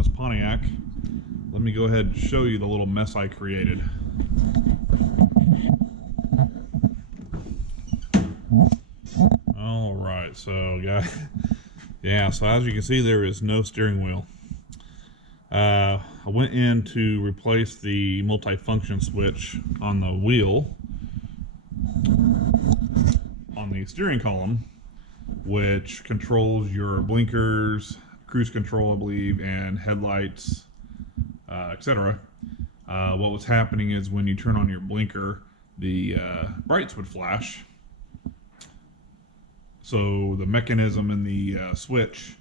this Pontiac. Let me go ahead and show you the little mess I created. All right, so yeah, so as you can see, there is no steering wheel. I went in to replace the multi-function switch on the wheel on the steering column, which controls your blinkers, cruise control, I believe, and headlights, etc. What was happening is when you turn on your blinker, the brights would flash. So the mechanism in the switch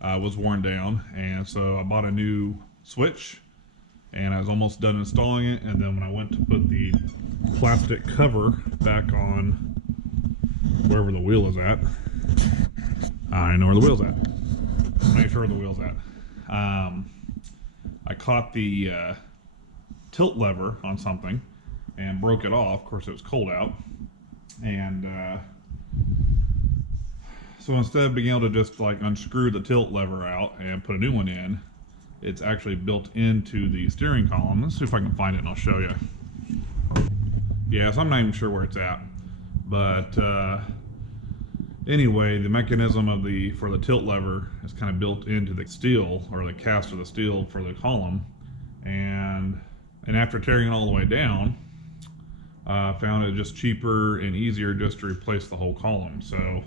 was worn down, and so I bought a new switch, and I was almost done installing it. And then when I went to put the plastic cover back on wherever the wheel is at, I know where the wheel's at. Make sure the wheel's at. I caught the tilt lever on something and broke it off. Of course, it was cold out, and so instead of being able to just like unscrew the tilt lever out and put a new one in, it's actually built into the steering column. Let's see if I can find it and I'll show you. Yeah, so I'm not even sure where it's at, but anyway, the mechanism of for the tilt lever is kind of built into the steel, or the cast of the steel for the column, and after tearing it all the way down, found it just cheaper and easier just to replace the whole column. So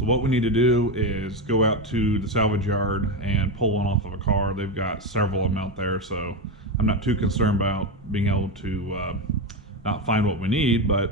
what we need to do is go out to the salvage yard and pull one off of a car. They've got several of them out there, so I'm not too concerned about being able to not find what we need. But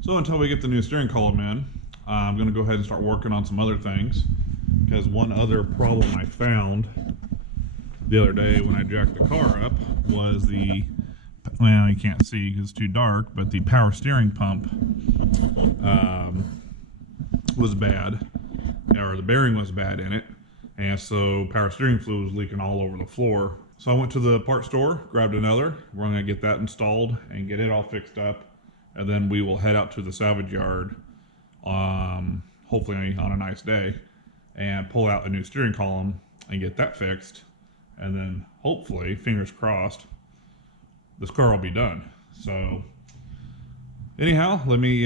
so until we get the new steering column in, I'm going to go ahead and start working on some other things, because one other problem I found the other day when I jacked the car up was well, you can't see because it's too dark, but the power steering pump was bad, or the bearing was bad in it, and so power steering fluid was leaking all over the floor. So I went to the part store, grabbed another. We're going to get that installed and get it all fixed up, and then we will head out to the salvage yard, hopefully on a nice day, and pull out a new steering column and get that fixed, and then hopefully, fingers crossed, this car will be done. So anyhow, let me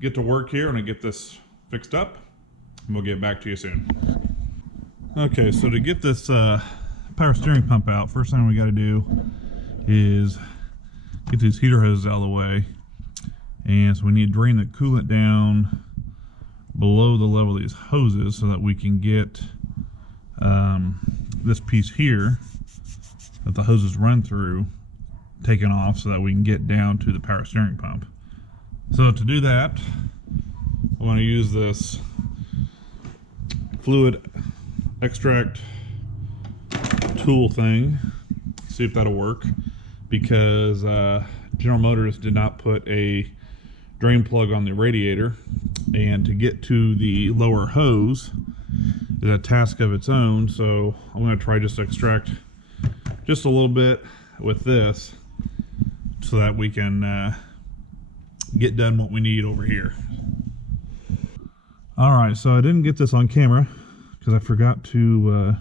get to work here and get this fixed up, and we'll get back to you soon. Okay, so to get this power steering pump out, first thing we got to do is get these heater hoses out of the way, and so we need to drain the coolant down below the level of these hoses so that we can get this piece here that the hoses run through taken off, so that we can get down to the power steering pump. So to do that, I want to use this fluid extract tool thing, see if that'll work, because General Motors did not put a drain plug on the radiator, and to get to the lower hose is a task of its own. So I'm going to try just to extract just a little bit with this, so that we can get done what we need over here. Alright, so I didn't get this on camera because I forgot to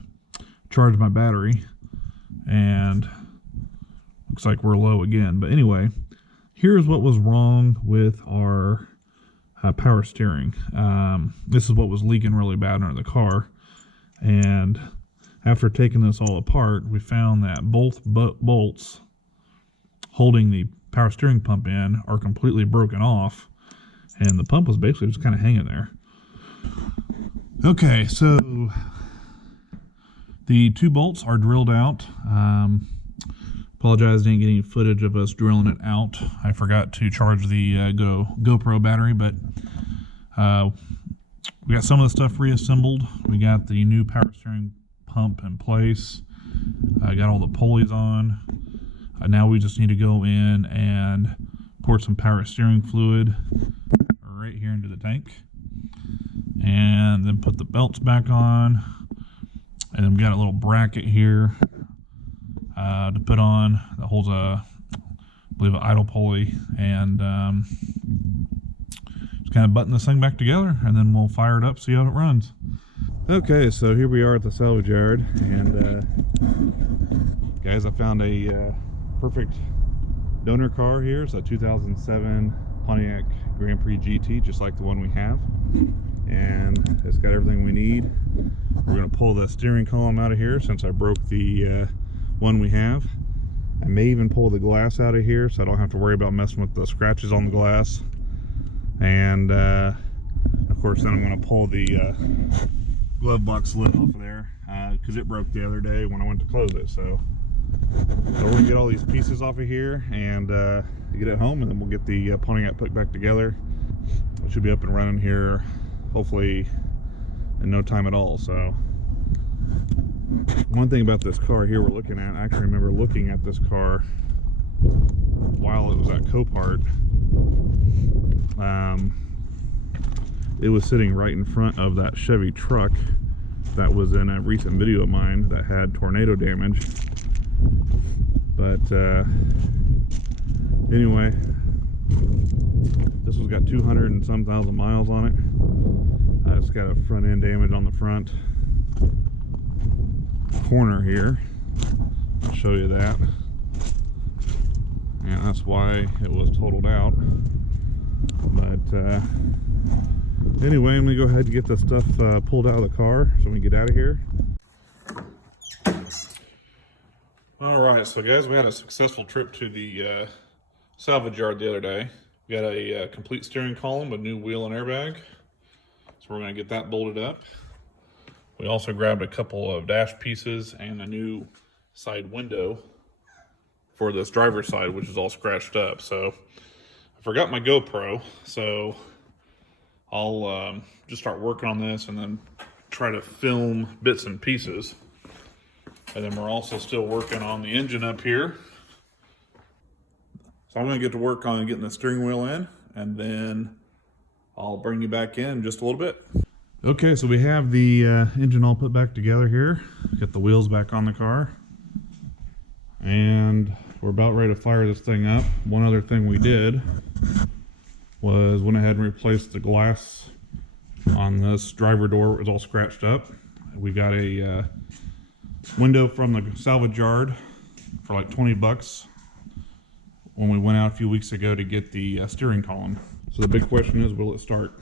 charge my battery, and looks like we're low again. But anyway, here's what was wrong with our power steering. This is what was leaking really bad under the car, and after taking this all apart, we found that both bolts holding the power steering pump in are completely broken off, and the pump was basically just kind of hanging there. Okay, so the two bolts are drilled out. Apologize, didn't get any footage of us drilling it out. I forgot to charge the GoPro battery, but we got some of the stuff reassembled. We got the new power steering pump in place. I got all the pulleys on. Now we just need to go in and pour some power steering fluid right here into the tank, and then put the belts back on, and then we got a little bracket here to put on that holds I believe an idle pulley, and just kind of button this thing back together, and then we'll fire it up, see how it runs. Okay, so here we are at the salvage yard, and guys, I found a perfect donor car here. It's a 2007 Pontiac Grand Prix GT, just like the one we have, and it's got everything we need. We're going to pull the steering column out of here since I broke the one we have. I may even pull the glass out of here so I don't have to worry about messing with the scratches on the glass. And of course, then I'm going to pull the glove box lid off of there because it broke the other day when I went to close it. So we're going to get all these pieces off of here and get it home, and then we'll get the Pontiac put back together. It should be up and running here hopefully in no time at all. So one thing about this car here we're looking at, I actually remember looking at this car while it was at Copart. It was sitting right in front of that Chevy truck that was in a recent video of mine that had tornado damage. But anyway, this one's got 200 and some thousand miles on it. It's got a front end damage on the front corner here. I'll show you that. And that's why it was totaled out. But anyway, I'm gonna go ahead and get the stuff pulled out of the car so we can get out of here. Alright, so guys, we had a successful trip to the salvage yard the other day. We got a complete steering column with new wheel and airbag. So we're going to get that bolted up. We also grabbed a couple of dash pieces and a new side window for this driver's side, which is all scratched up. So I forgot my GoPro, so I'll just start working on this and then try to film bits and pieces. And then we're also still working on the engine up here. So I'm going to get to work on getting the steering wheel in, and then I'll bring you back in just a little bit. Okay, so we have the engine all put back together here. Get the wheels back on the car. And we're about ready to fire this thing up. One other thing we did was went ahead and replaced the glass on this driver door. It was all scratched up. We got a window from the salvage yard for like 20 bucks when we went out a few weeks ago to get the steering column. So the big question is, will it start?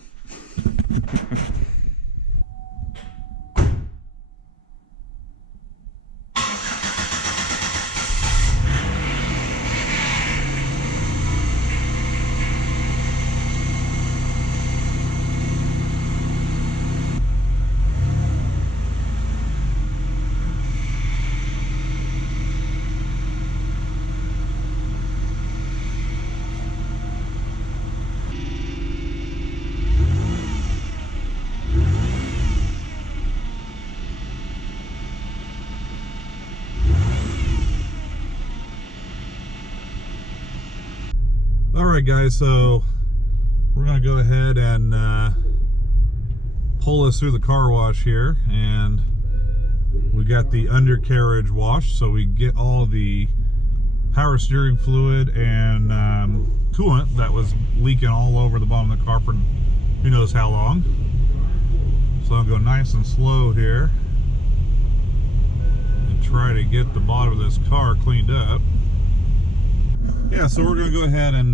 Alright guys, so we're going to go ahead and pull this through the car wash here, and we got the undercarriage wash, so we get all the power steering fluid and coolant that was leaking all over the bottom of the car for who knows how long. So I'll go nice and slow here and try to get the bottom of this car cleaned up. Yeah, so we're going to go ahead and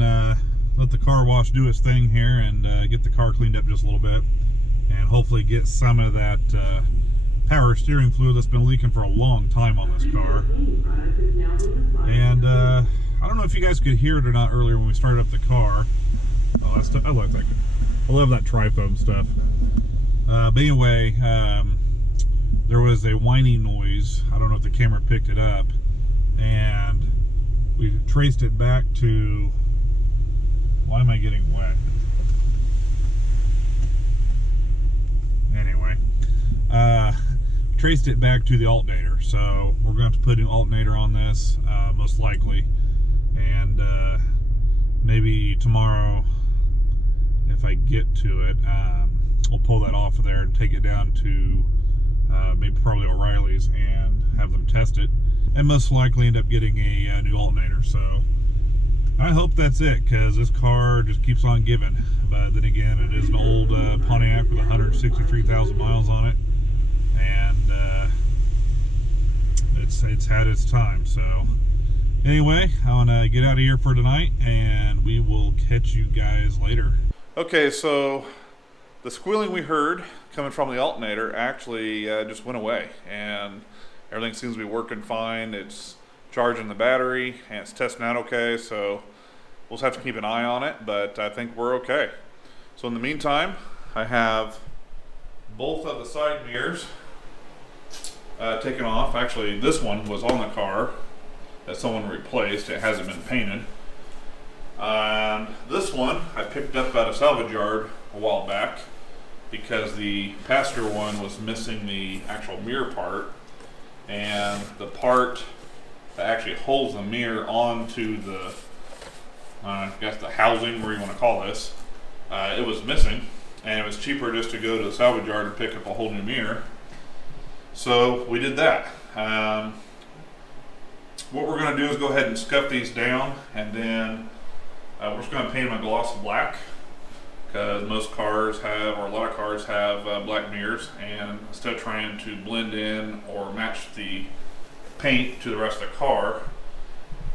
let the car wash do its thing here and get the car cleaned up just a little bit, and hopefully get some of that power steering fluid that's been leaking for a long time on this car. And I don't know if you guys could hear it or not earlier when we started up the car. Oh, I like that. I love that tri-foam stuff. But anyway, there was a whining noise. I don't know if the camera picked it up, and we traced it back to, why am I getting wet? Anyway, traced it back to the alternator. So we're going to have to put an alternator on this, most likely. And maybe tomorrow, if I get to it, we'll pull that off of there and take it down to maybe probably O'Reilly's and have them test it, and most likely end up getting a new alternator. So I hope that's it, because this car just keeps on giving. But then again, it is an old Pontiac with 163,000 miles on it, and it's had its time. So anyway, I want to get out of here for tonight, and we will catch you guys later. Okay, so the squealing we heard coming from the alternator actually just went away, and everything seems to be working fine. It's charging the battery, and it's testing out okay, so we'll just have to keep an eye on it, but I think we're okay. So in the meantime, I have both of the side mirrors taken off. Actually, this one was on the car that someone replaced. It hasn't been painted. And this one I picked up at a salvage yard a while back because the passenger one was missing the actual mirror part, and the part that actually holds the mirror onto the I guess the housing, where you want to call this, it was missing, and it was cheaper just to go to the salvage yard and pick up a whole new mirror. So we did that. What we're going to do is go ahead and scuff these down, and then we're just going to paint them a gloss black, because most cars have, or a lot of cars have, black mirrors, and instead of trying to blend in or match the paint to the rest of the car,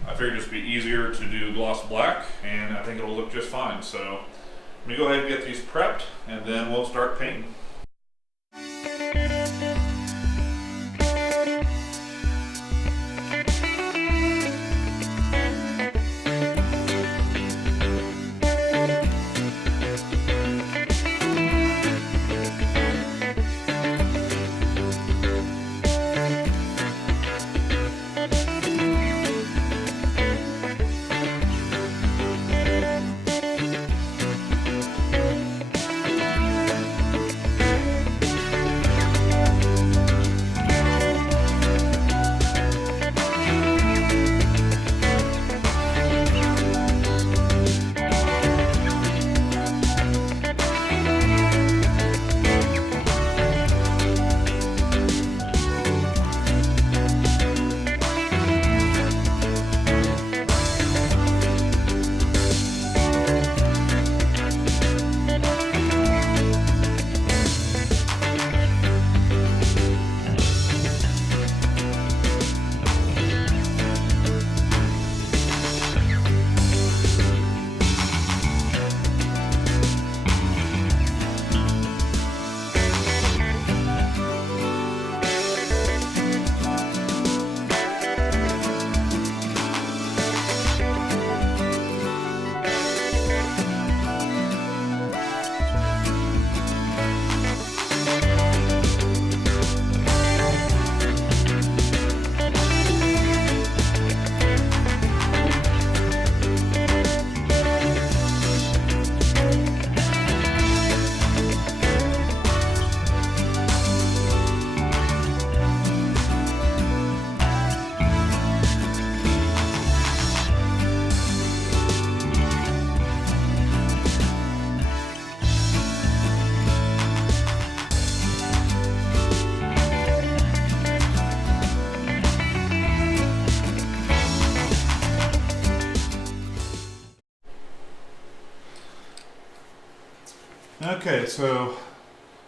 I figured it'd just be easier to do gloss black, and I think it'll look just fine. So let me go ahead and get these prepped, and then we'll start painting. Okay, so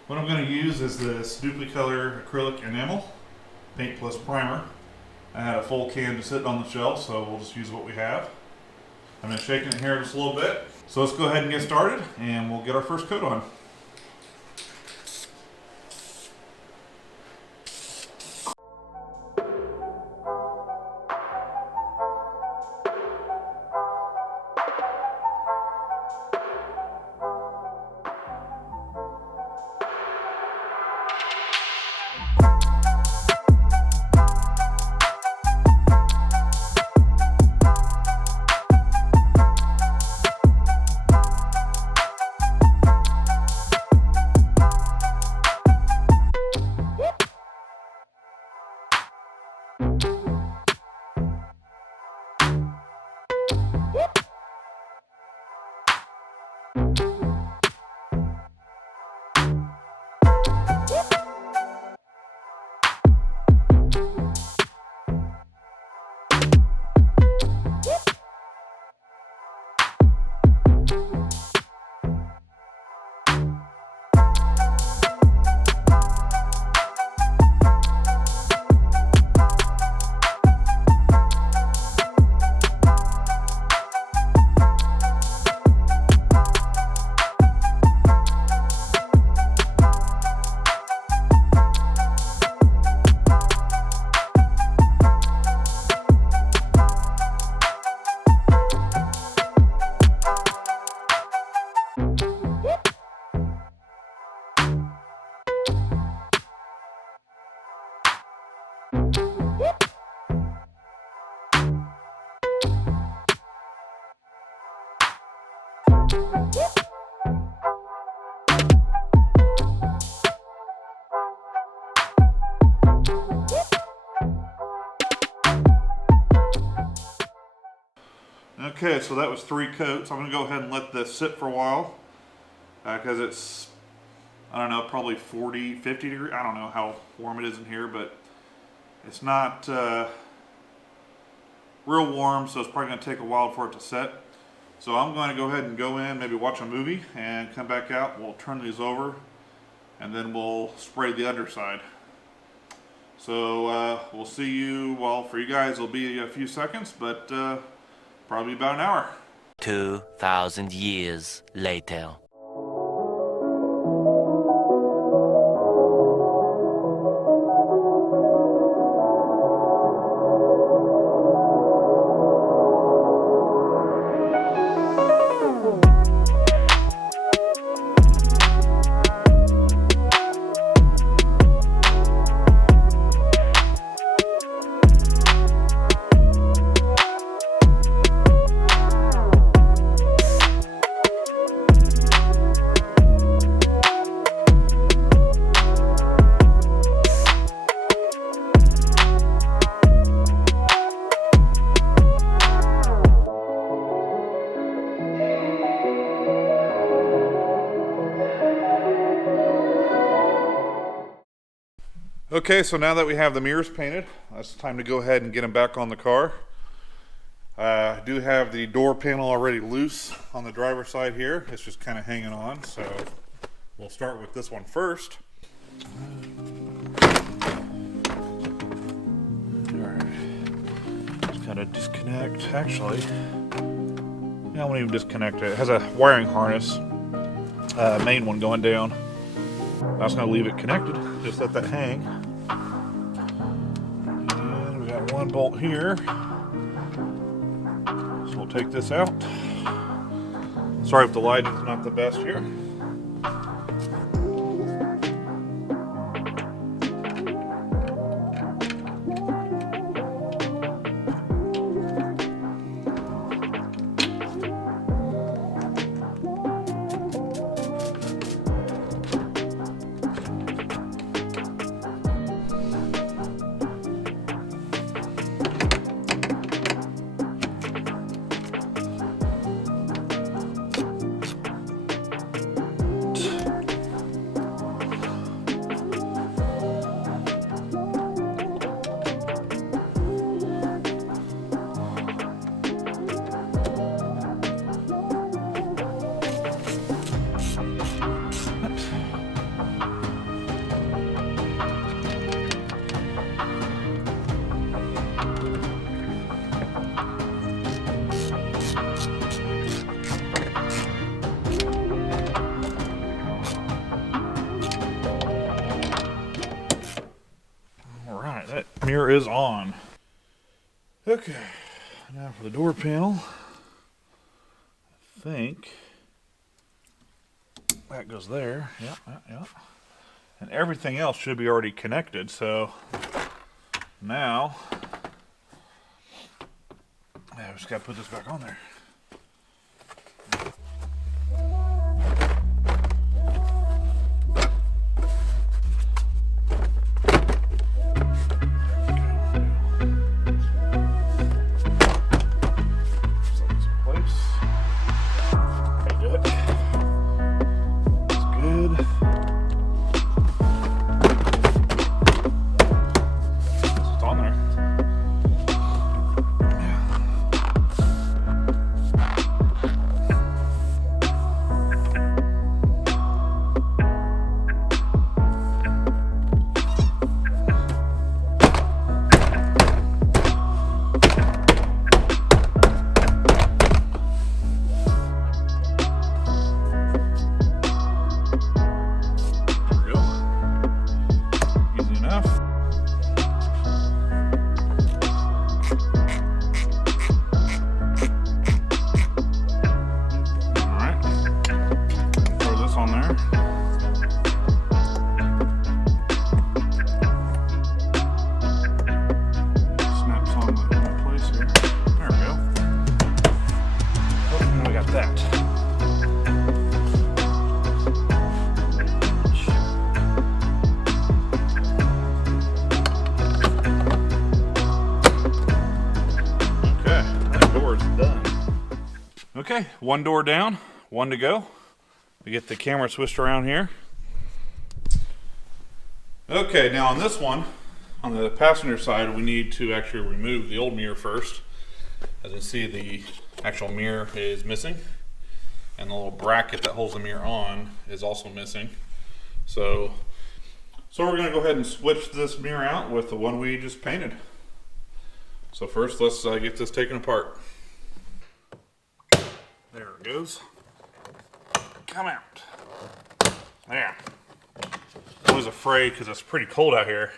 what I'm going to use is this Duplicolor acrylic enamel, paint plus primer. I had a full can just sitting on the shelf, so we'll just use what we have. I've been shaking it here just a little bit. So let's go ahead and get started, and we'll get our first coat on. Okay, so that was 3 coats. I'm going to go ahead and let this sit for a while because it's, I don't know, probably 40, 50 degrees. I don't know how warm it is in here, but it's not real warm, so it's probably going to take a while for it to set. So I'm going to go ahead and go in, maybe watch a movie, and come back out. We'll turn these over, and then we'll spray the underside. So we'll see you, well, for you guys it'll be a few seconds, but probably about an hour. 2,000 years later. Okay, so now that we have the mirrors painted, it's time to go ahead and get them back on the car. I do have the door panel already loose on the driver's side here. It's just kind of hanging on, so we'll start with this one first. Alright, just kind of disconnect. Actually, I won't even disconnect it. It has a wiring harness, main one going down. I was going to leave it connected, just let that hang. And we got one bolt here. So we'll take this out. Sorry if the lighting's not the best here. That mirror is on. Okay, now for the door panel. I think that goes there. Yep. And everything else should be already connected, so now I just gotta put this back on there. Okay, one door down, one to go. We get the camera switched around here. Okay, now on this one, on the passenger side, we need to actually remove the old mirror first. As you see, the actual mirror is missing, and the little bracket that holds the mirror on is also missing. So we're going to go ahead and switch this mirror out with the one we just painted. So first, let's get this taken apart. There it goes. Come out. There. I'm always afraid, because it's pretty cold out here.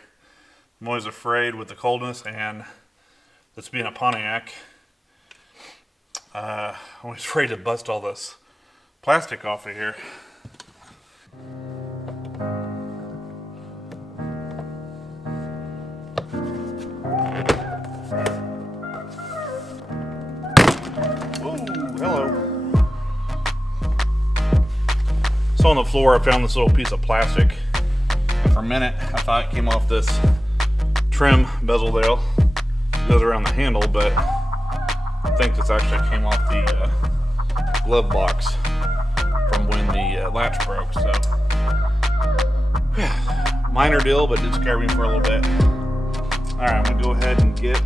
I'm always afraid with the coldness, and this being a Pontiac, I'm always afraid to bust all this plastic off of here. So on the floor, I found this little piece of plastic. And for a minute, I thought it came off this trim bezel dale. It goes around the handle, but I think this actually came off the glove box from when the latch broke. So, minor deal, but did scare me for a little bit. All right, I'm gonna go ahead and get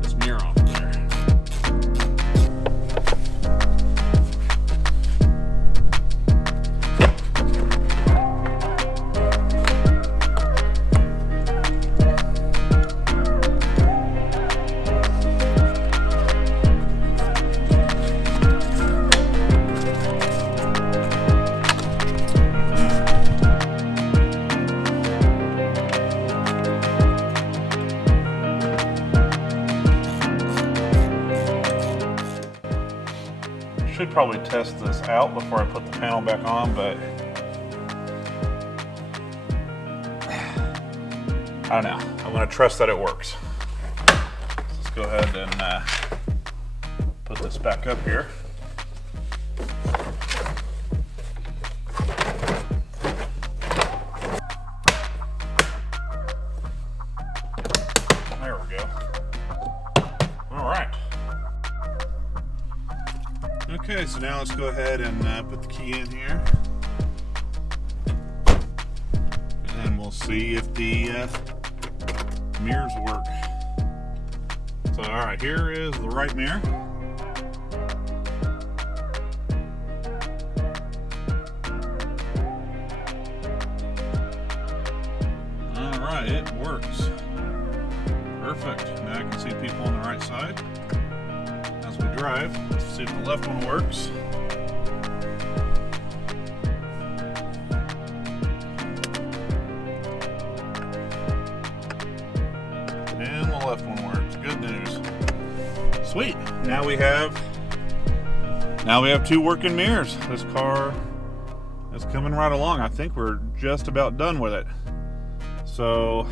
this mirror off there. Should probably test this out before I put the panel back on, but I don't know. I'm going to trust that it works. Let's go ahead and put this back up here. There we go. All right. Okay, so now let's go ahead and put the key in here. And we'll see if the mirrors work. So, all right, here is the right mirror. All right, it works. Perfect. Now I can see people on the right side. As we drive, let's see if the left one works. And the left one works. Good news. Sweet. Now we have two working mirrors. This car is coming right along. I think we're just about done with it. So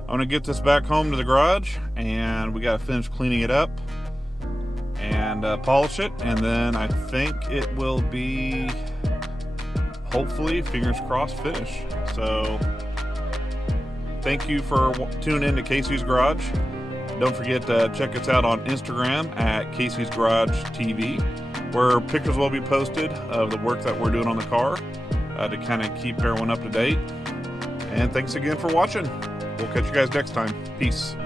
I'm gonna get this back home to the garage, and we gotta finish cleaning it up and polish it, and then I think it will be, hopefully, fingers crossed, finish. So thank you for tuning in to Casey's Garage. Don't forget to check us out on Instagram at Casey's Garage TV, where pictures will be posted of the work that we're doing on the car to kind of keep everyone up to date. And thanks again for watching. We'll catch you guys next time. Peace.